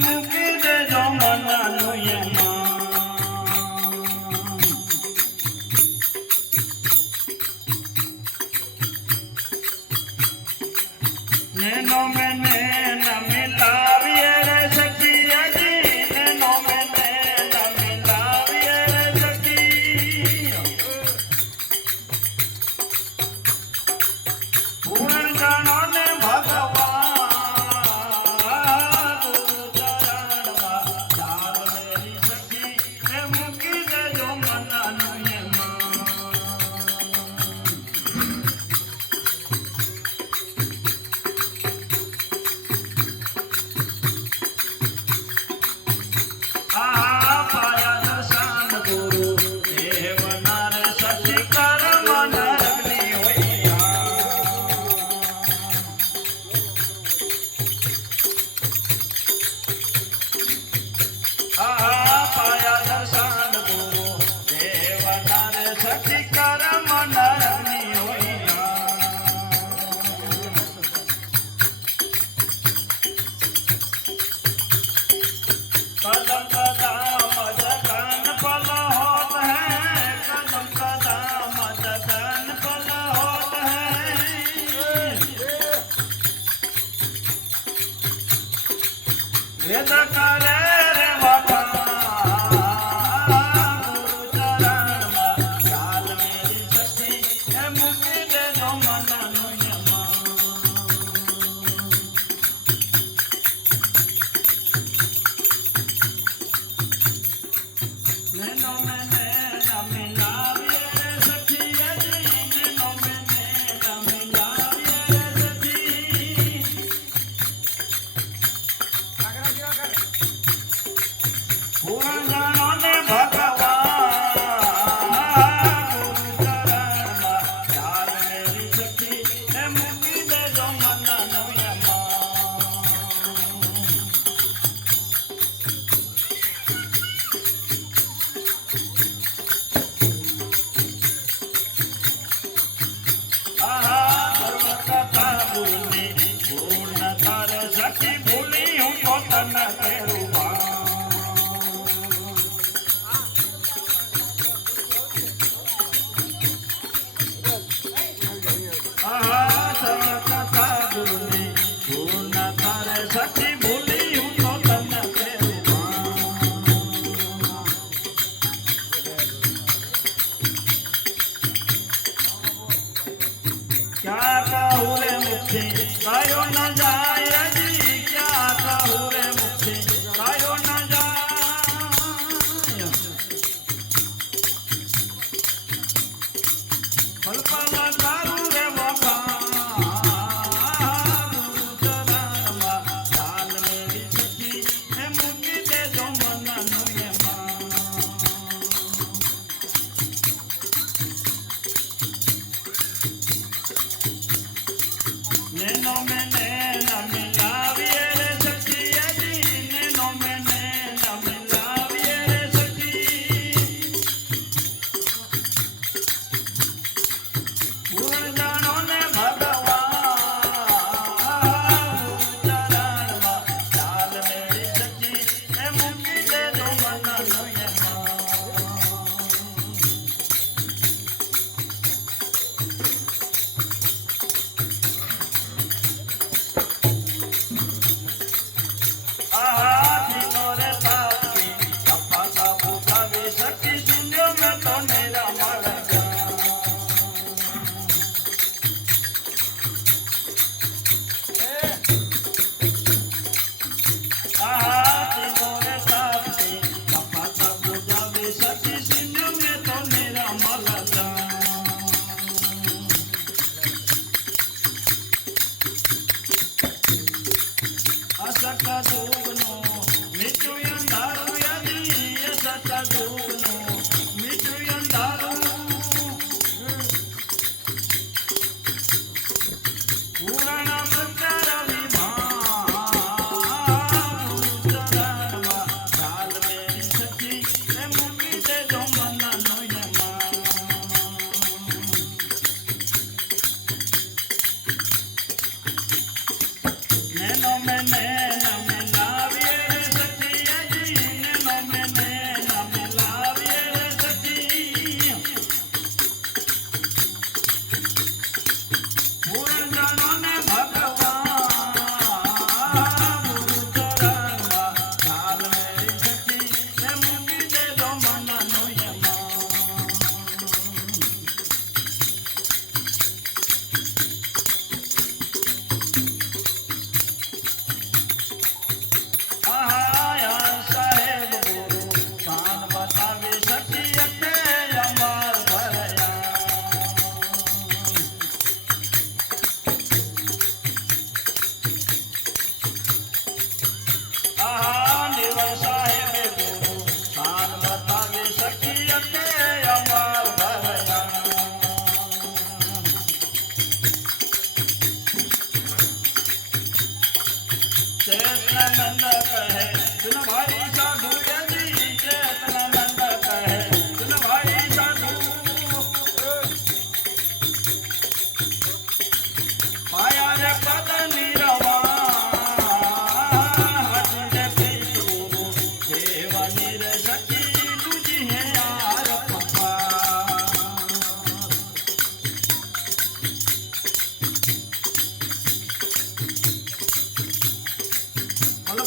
मन नैनो কাউরে মুখে কারণ যায় Then I'll Hasta acá.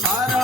सारा